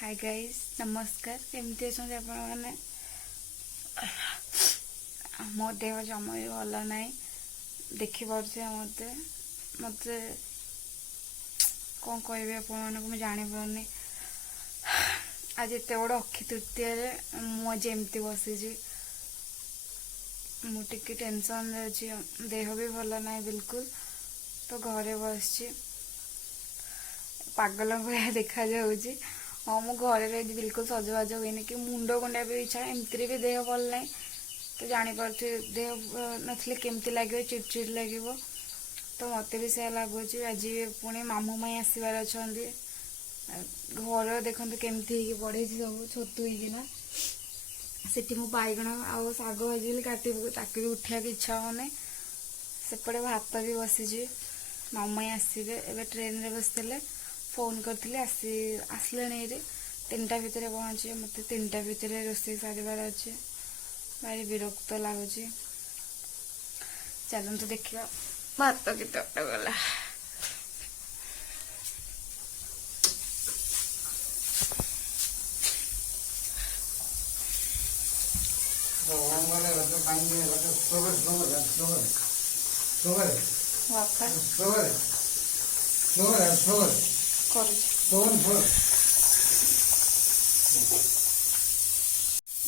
Hi guys नमस्कार केमती अच्छा आपण मैंने मो देह जमा भी भल ना देखिपे मत मत कौन कह आप जानी आज एत बड़ अक्षय तृतीय मुझे बसी मुझे टेंशन अच्छी देह भी भल ना बिल्कुल तो घरे बस पागल भाया देखा जाऊँगी हाँ मु घरे रही बिल्कुल सजबाज हुए कि मुंड कुंडा भी इच्छा एमती भी देह भल ना तो जापारे देह नथिले केमती लगे चिड़चिड़ लगे तो मत भी से लगुच आज पुणी मामू माई आसबार अच्छा घर देखते केमती पढ़े सब छोटू होना सेठी मु बैगण आग भाजी काटी ताकि भी उठा इच्छा होने सेपटे भात भी बसी मामू माई आसवे एवं ट्रेन रे बसते फोन करते आसले 3टा भितर पहुँचे मत 3टा भितर रोषे सारार अच्छे भारी विरक्त लगुच चलते देखा भात केते गला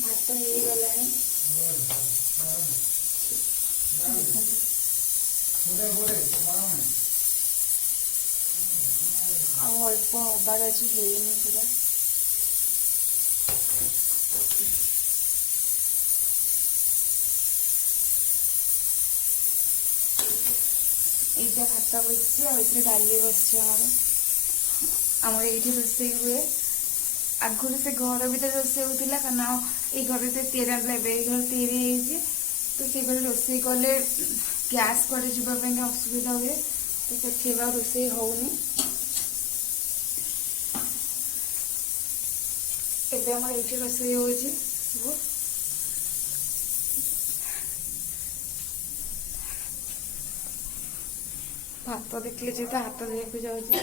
भात हो गला अल्प हबार अच्छे हुई पूरा ये भात बस डाली बस आमर ये रोसे हुए आगुरी से घर भर रोसे होता कारण ये घर से तेरा घर तैयारी तो से घर रोसे कले गैस कड़े जावाई असुविधा हुए तो से रोसे होनी एवं आम ये रोसे हो भात देखले जी हाथ धोक जाऊँगी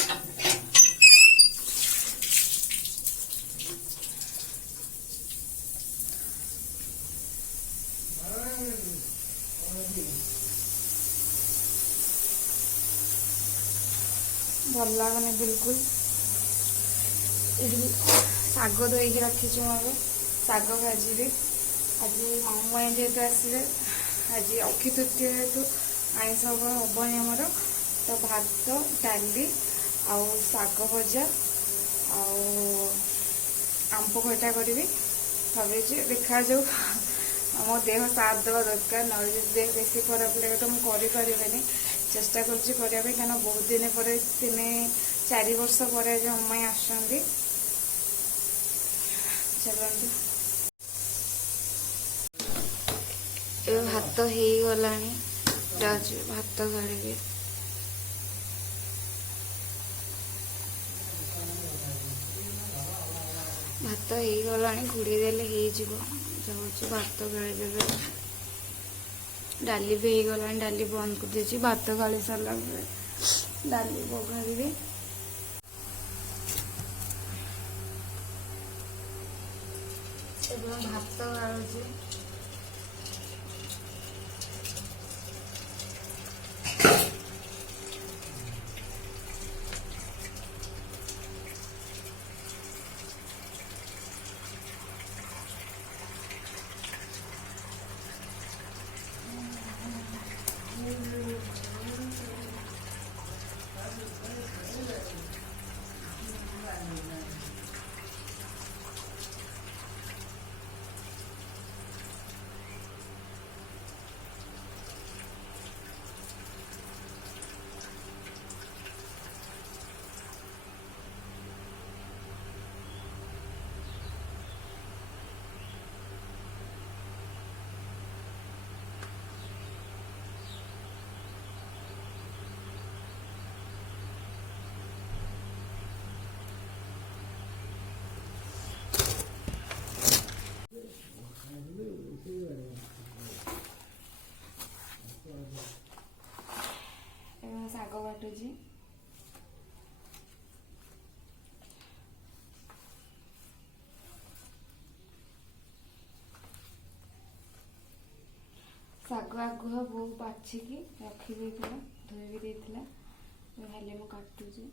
भल लगने बिल्कुल शाग धोई रखी मोर शाग भाजी आज मामू माई जेहतु आसवे आज अक्षय तृतीय हेतु आईस हेनी आमर तो भात डाली आउ शाग भजा आंब खटा करी भाई देखा जाऊ मो देह साथ देवा दरकार ना देह बेसी खराब लगे तो मुझे करें चेष्टा करने क्या बहुत दिन पर 3-4 वर्ष पर अम्माई आसुँच चलते भात हो गला भात गाड़ी भात हो गला घोड़ी देले जाऊँ भात गाड़ी देवे डाली भी हो गला डाली बंद कर दे भात गाड़ी सारा डाली बघारी भात गाड़ू शाग बाटुची ଶାଗ ଆଗୁଆ ବୋଉ ବାଛିକି ରଖିଦେଇଥିଲା, ଧୋଇ ବି ଦେଇଥିଲା। ହେଲେ ମୁଁ କାଟୁଛି।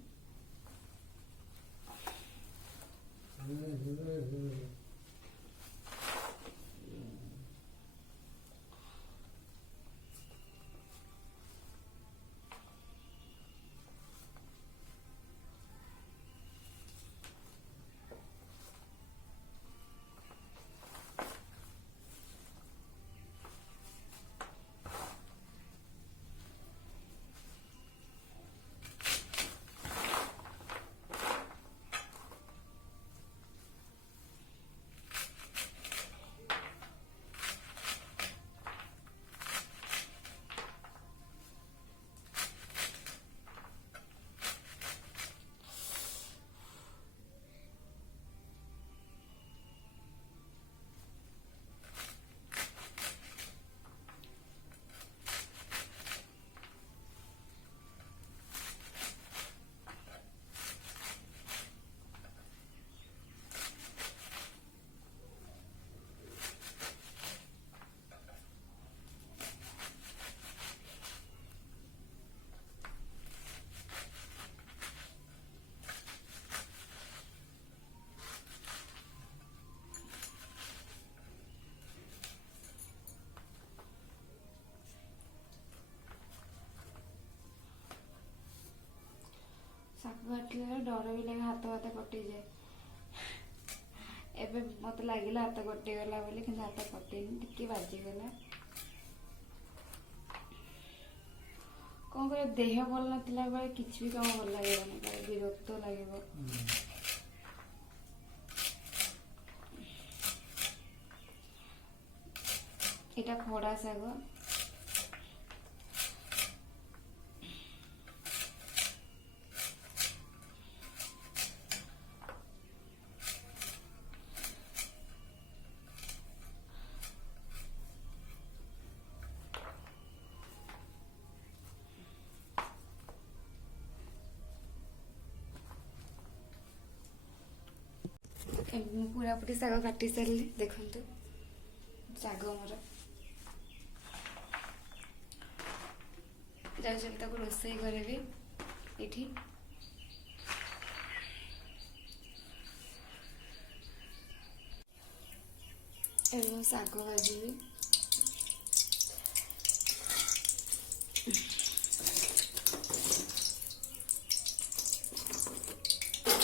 ଶାଗ କାଟିଲା ଡର ବି ଲାଗେ, ହାତ ହାତ କଟିଯାଏ। ଏବେ ମତେ ଲାଗିଲା ହାତ କଟିଗଲା ବୋଲି, କିନ୍ତୁ ହାତ କଟିନି, ଟିକେ ବାଜିଗଲା। କଣ କରିବା, ଦେହ ଭଲ ନଥିଲା ବେଳେ କିଛି ବି କାମ ଭଲ ଲାଗିବନି, ବିରକ୍ତ ଲାଗିବ। ଏଇଟା ଖଡା ଶାଗ। ମୁଁ ପୁରାପୁରି ଶାଗ କାଟି ସାରିଲି, ଦେଖନ୍ତୁ ଶାଗ ମୋର। ଯାଉଛି ତାକୁ ରୋଷେଇ କରିବି ଏଠି। ଏବେ ଶାଗ ଭାଜିବି।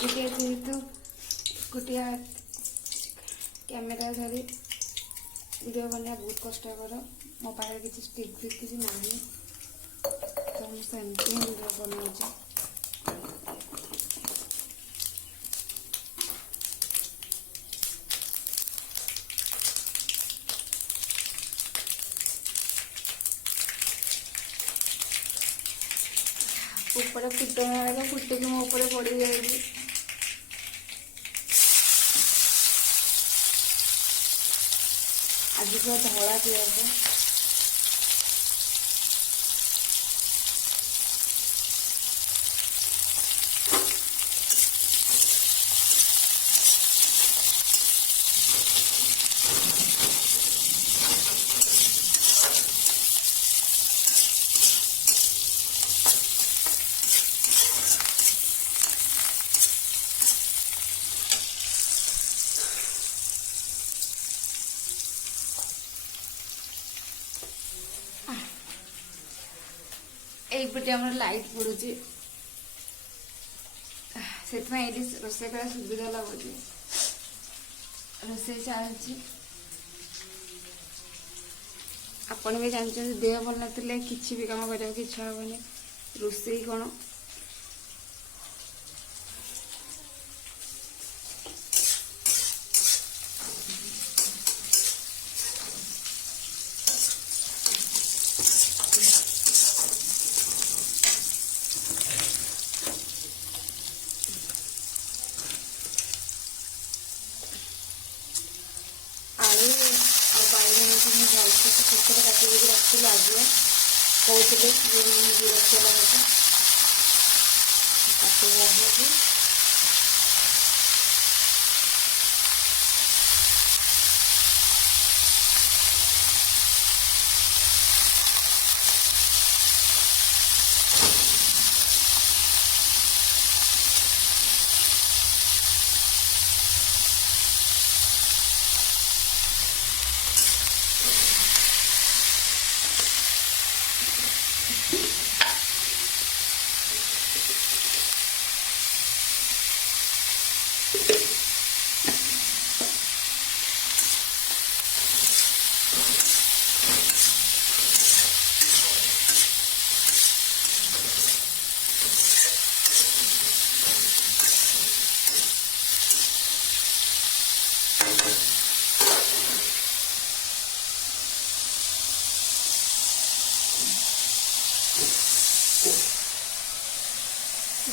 ଯେହେତୁ ଗୋଟିଏ କ୍ୟାମେରା ଧରି ଭିଡ଼ିଓ ବନେଇବା ବହୁତ କଷ୍ଟକର। ମୋ ପାଖରେ କିଛି ଷ୍ଟିକ୍ ଫିକ୍ କିଛି ନାହିଁ, ତ ମୁଁ ସେମିତି ହିଁ ଭିଡ଼ିଓ ବନାଉଛି। ଉପରେ ଫୁଟଣ ଫୁଟିକି ମୋ ଉପରେ ପଡ଼ିଯାଉଛି। ଆଜି ପୁରା ଧଳା ପିଆଜ। এইପଟେ ଆମର ଲାଇଟ୍ ପଡୁଛି, ସେଥିପାଇଁ ଏଇଠି ରୋଷେଇ କରିବା ସୁବିଧା ଲାଗୁଛି। ରୋଷେଇ ଚାଲିଛି। ଆପଣ ବି ଜାଣିଛନ୍ତି ଦେହ ଭଲ ନଥିଲେ କିଛି ବି କାମ କରିବାକୁ ଇଚ୍ଛା ହବନି। ରୋଷେଇ କ'ଣ ଛୋଟ କାଟିକି ରଖିଥିଲି ଆଗୁଆ, କହୁଥିଲେ ବିରକ୍ତ ଲାଗୁଛି କାଟିକି ଆଗୁଆକୁ।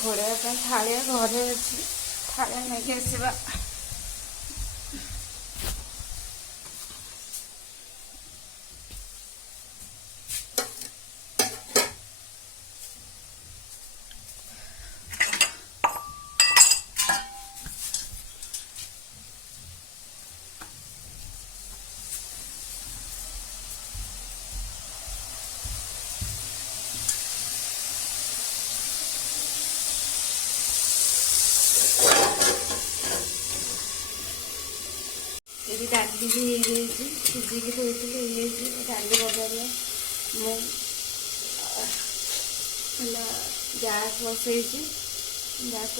घोड़ाइवा ପାଇଁ ଥାଳିଆ ଘରେ ଅଛି, ଥାଳିଆ ନେଇକି ଆସିବା। ये डाली भी हो सिझिकी थोड़ी डाली बगारिया मु गैस बसई गैस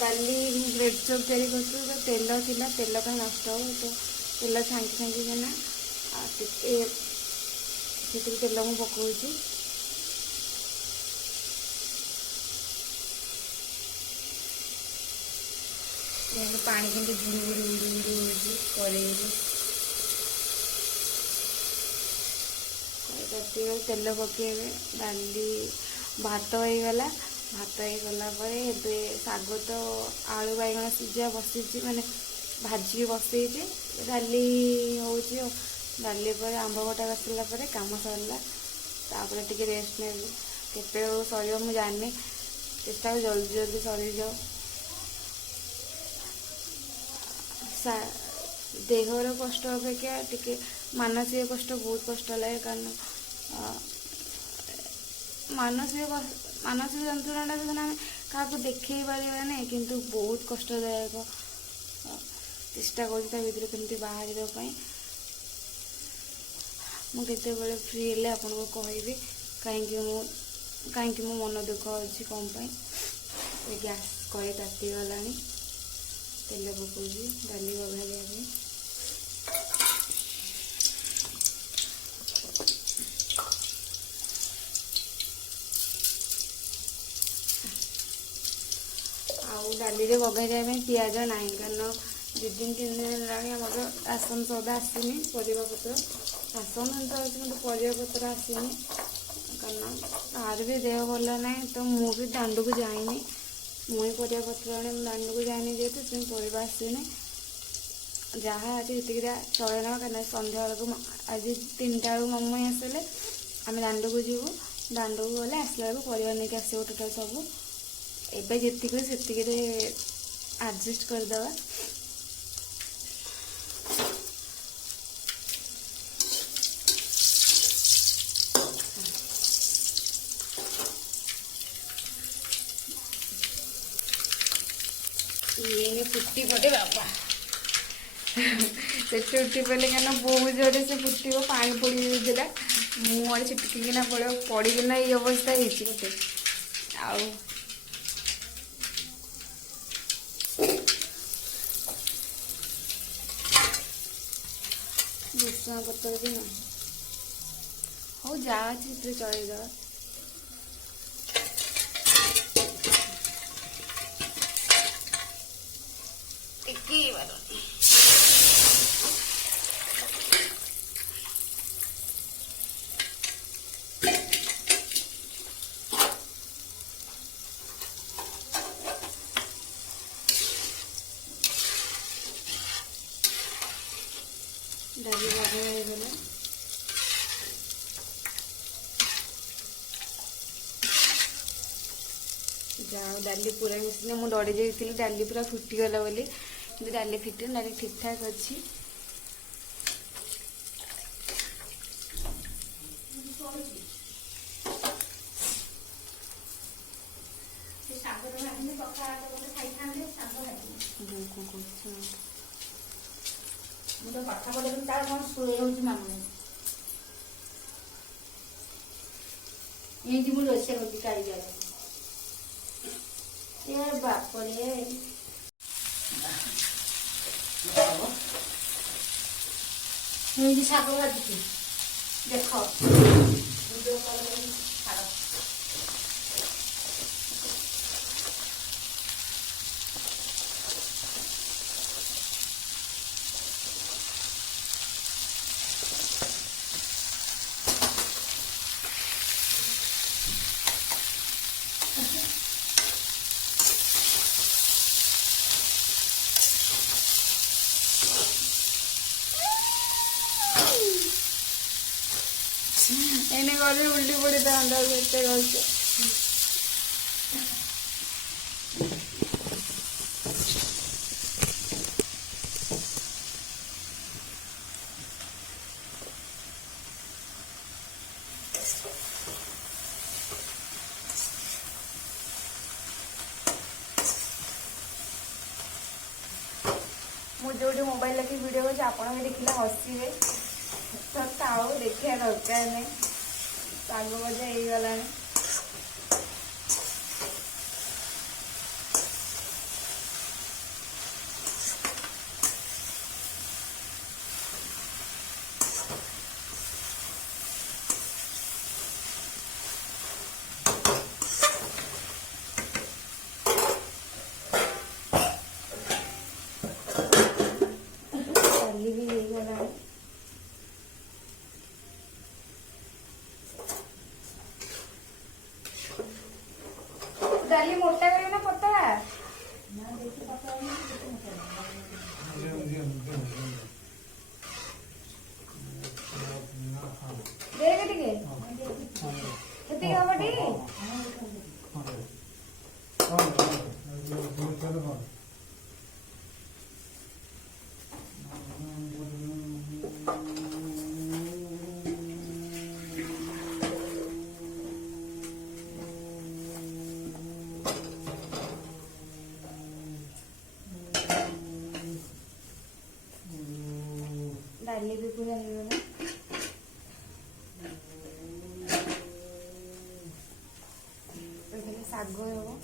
काली ब्रेड चॉप तैयारी कर तेल थिला तेल का नष्ट हो तो तेल छांकी छांकीना तेल मु पकाऊँ पानी के बुड़ी बुड़ी उड़ी उड़ी हो तेल पकेबे डाली भात हो गला भात हो गला शाग तो आलू बैगण सीझा बसी माने भाजी बसई डाली हो डाली पर आंब कटा बसला काम सरला तापर टिके रेस्ट ने केते सर मुझे जानी चेष्टा जल्दी जल्दी सरी जाओ देहर कष्ट अपेक्षा टिके मानसिक कष्ट बहुत कष्ट लगे कारण मानसिक जंत्रणा तो आम क्या देखे पारा ना किंतु बहुत कष्टदायक चेष्टा कर कमी बाहर मुझे फ्री हेल्ले आपको कहबी कहीं मो मन दुख अच्छी कौन गैस कई ताती गला तेल पकाऊँ डाली बघारिया डाली बघारिया पिज ना कारण 2 दिन 3 दिन है राशन सौदा आसनी परिवा पत्र राशन तो मतलब परिवा पत्र आसनी कारण तार भी देह भल ना तो मुझे दांड को जाइनी मुई परिया पत्र आने दांड को जाइनी जेहेतु से परिवा आसनी जहाँ आज ये चले ना कहीं सन्ध्या बेलू आज 3टा बेलू मम्मी आसले आम दांड को जीवु दांड को गले आसला बेलू परिवा नहीं आसो टोटाल सब एवं जी से एडजस्ट करदे ये फुटी पड़े बाबा से उठी पड़े क्या बहुत जोरे से फुट पानी पड़ जाता मुझे छिटकिना पड़ना ये अवस्था होते आउ भुसुआ पत्र भी ना हो जा चल डाली बघा जाओ डाली पूरा मिसने मुझे डरी जाइए डाली पूरा फुटीगला बोली डाली फिटे डाली ठीक ठाक अच्छी मुझे कथा बोले तार कौन शुए हो मामू ये मुझे रोसे होती काई जाए ये बाप रे ये शाग भाजी देखो वीडियो कॉल छाड़ गले उल्टी पड़ी था अंदर से गलते जो मोबाइल लगे वीडियो को आप भी देखिले हसवे तो देखा दरकार नहीं साग भजा हो गला डाली मोटा करे ना पतला देख टिके कितनी हबटी डाली भी पूरा हो गला शाग हम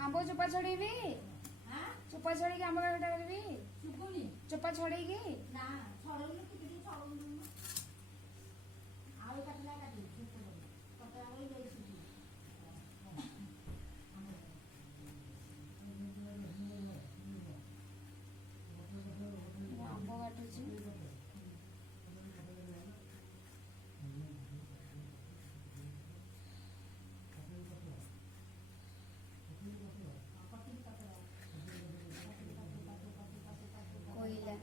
आंब चोपा छड़ेबी चोपा छड़ी आंब काटा करबी चोपा छड़े आंब काटुची कोयला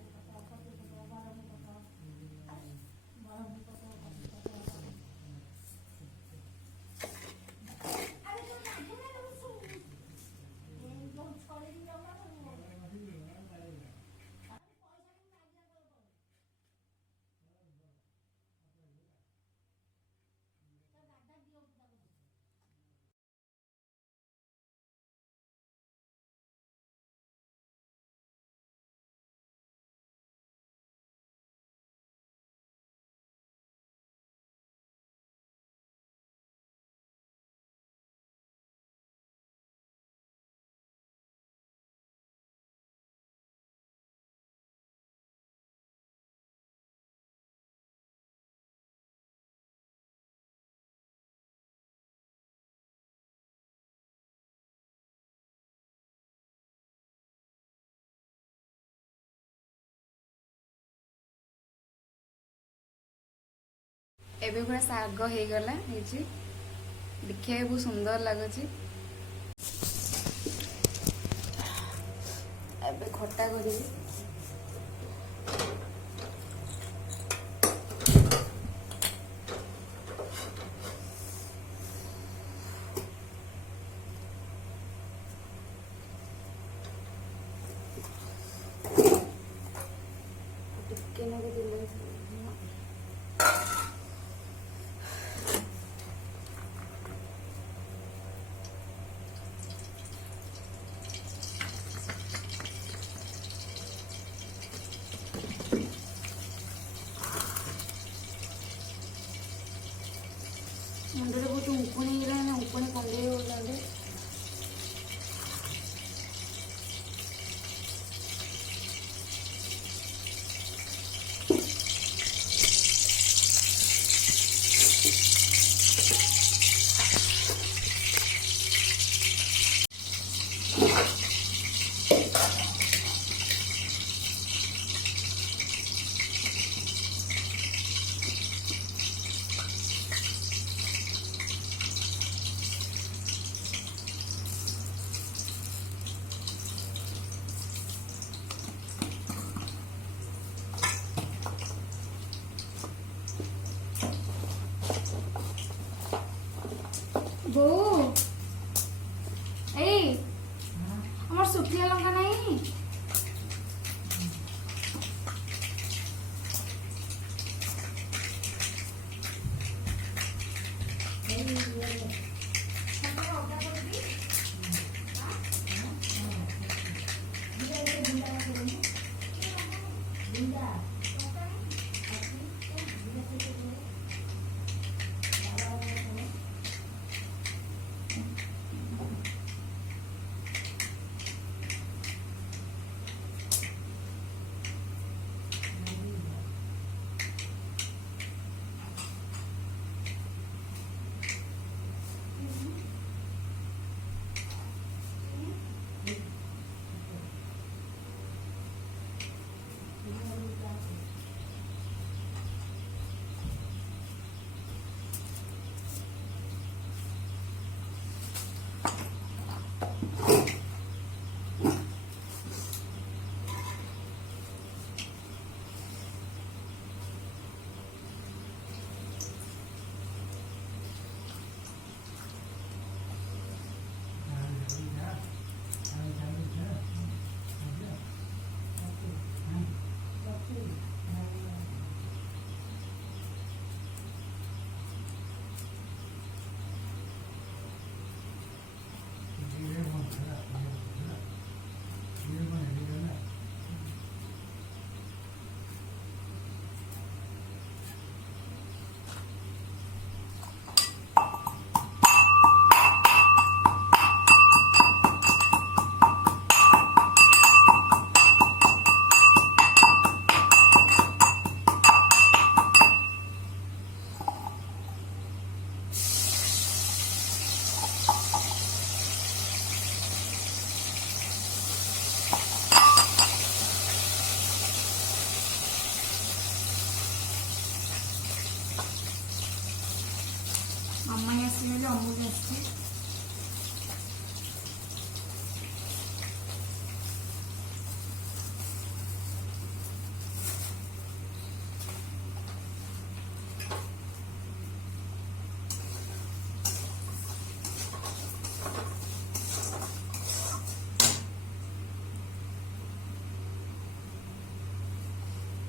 एबे पूरा साग हो गला देखिए बहुत सुंदर लगुच एबे खट्टा करी टिके ना అమ్మాయి వేస్తుంది, అమ్ములు వేస్తుంది.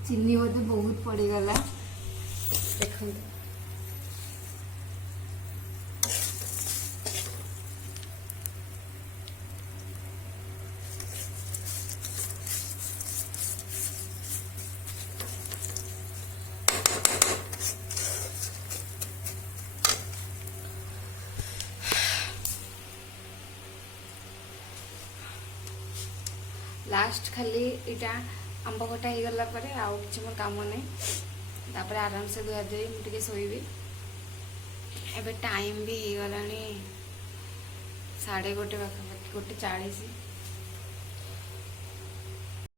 ଚିନି ବୋଧେ ବହୁତ ପଡ଼ିଗଲା, ଦେଖନ୍ତୁ। लास्ट खाली इटा आंब कटा हो गला पर आउ कि मोर काम नहीं, तापर आराम से धुआ धुई मुझे शोबी। एबे टाइम भी हो गला 1:30 पाखापाखि 1:40।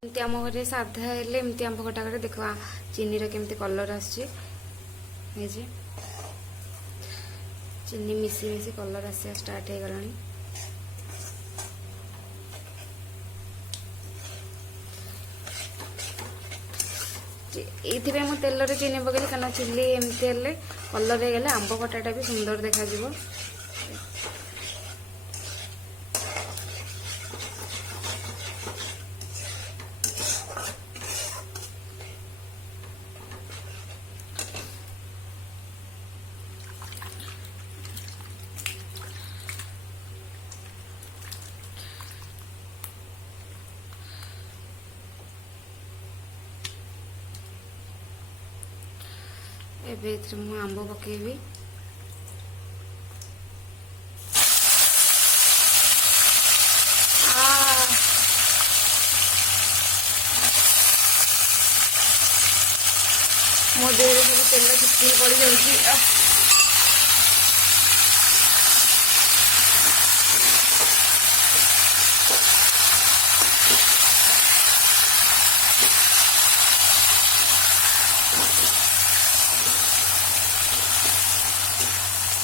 एमती आम घर साधा हेले एमती आंब कटा करे देख चीनी केमती कलर आसी चीनी मिसी मिसी कलर आसा स्टार्ट हो गलानी। ये तेल चीनी पकड़ी क्या चिली एमती कलर हो गले आंब खटाटा भी सुंदर देखा। एबे मु आंब पकेबी। मो देह सब तेल चिपकी पड़ जाऊँगी।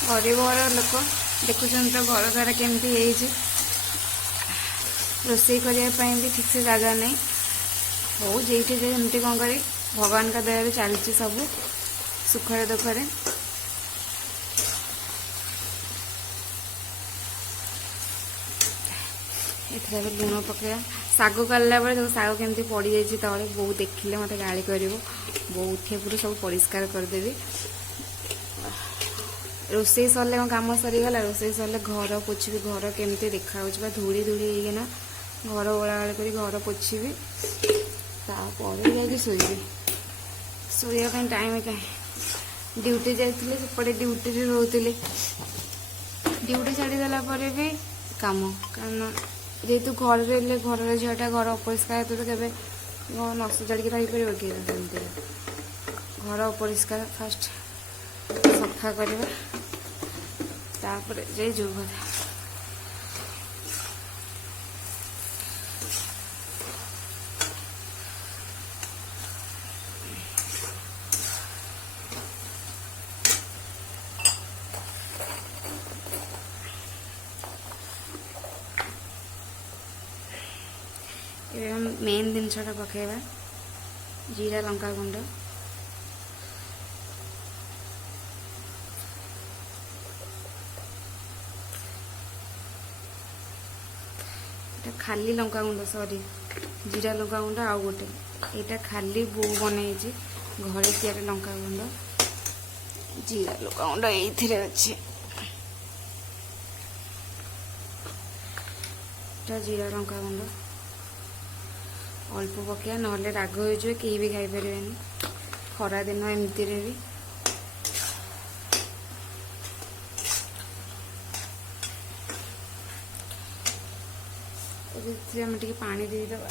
गरीब घर लोक देखुं तो घर द्वारा केमती रोषे करने भी ठीक से जगह नहीं हो जेठी जमती कौन करी भगवान का दया चलती सब सुखरे दुखरे। एथर लुण पकड़ा शाग कला बेले शाग केमती पड़ जाए तले बो देखिले मत गाड़ी कर बो उठे पूरा सब परिष्कार करदेवी। रोषे सरले कम सरीगला रोषे सरले घर पोछी घर केमती देखा धूड़ी धूड़ी होना घर ओळाओଳି କରି घर पोछिबी तापर जाके शोइबी शोया ପାଇଁ टाइम कहीं ड्यूटी जाइए सेपटे ड्यूटी रोते ड्यूटी छाड़ीदेला भी कम कारण जेहेतु घर रही घर झीटा घर अपरिष्कार तो केवे न सजाड़ी रहीपर कि घर अपरिष्कार फास्ट सफा करवा तापर जे जो कथा मेन जिनसा पकेबा जीरा लंका गुंड खाली लंका गुंड सॉरी जीरा लंका गुंड आउ गोटे यहाँ खाली बो बनई घरे तैयार लंका गुंड जीरा लंका गुंड ये अच्छे जीरा लंका गुंड अल्प पकड़ा ना राग हो कहीं भी खाई पारे खरा दिन एमती भी आम टे पानी देदेवा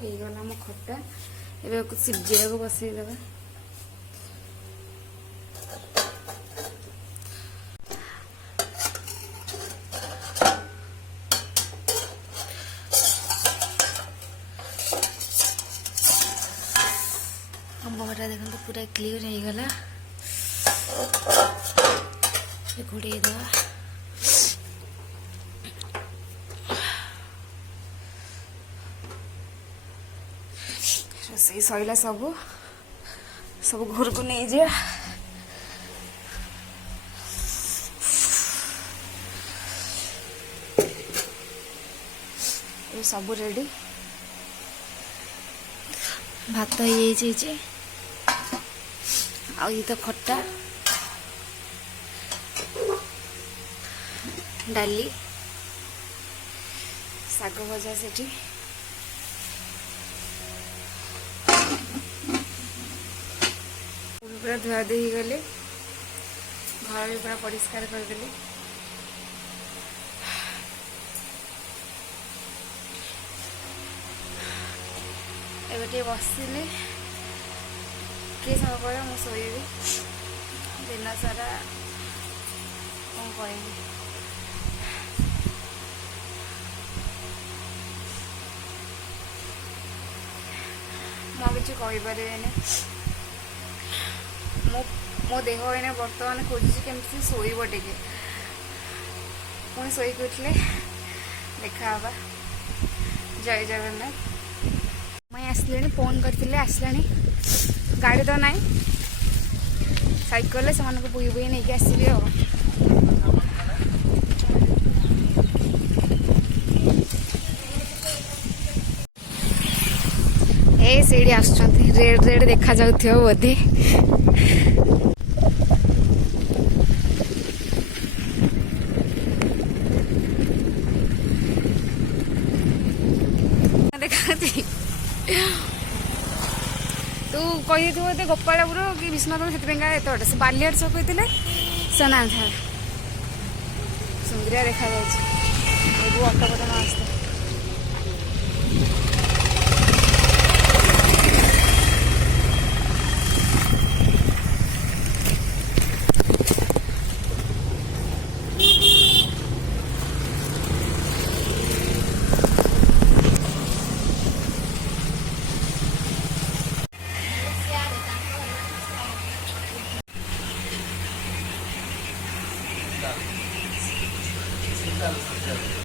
ହେଇଗଲା ଆମ ଖଟା ଏବେ ସିଝେଇବାକୁ ବସେଇଦେବା आंब खटा देखो पूरा क्लियर ହେଇଗଲା घोड़ेई देवा रोसई सैला सब सब घर को नहीं जा सब रेडी भात हो आ ये तो खट्टा डाली साग भजा से पूरा धुआ धुई गले घर भी पूरा परिष्कार करदेली एबे बसिले किए समय पर मुझे शोबी दिन सारा कौन कह मुझे कहीपर मो देह एने बर्तमान खोजुची केमती शोब टे पुणी शोक उठले देखा जय जगन्नाथ मैं आसले फोन करते आसला गाड़ी तो ना सैकल से बुई बुई नहीं आसबि सीढ़ी आस रेड रेड देखा जाऊ बोधे देखा तू कही बोते गोपालपुर कि विश्वनाथ से से बालियार सब कहते सना था सुंदरिया देखा अटपट न आसता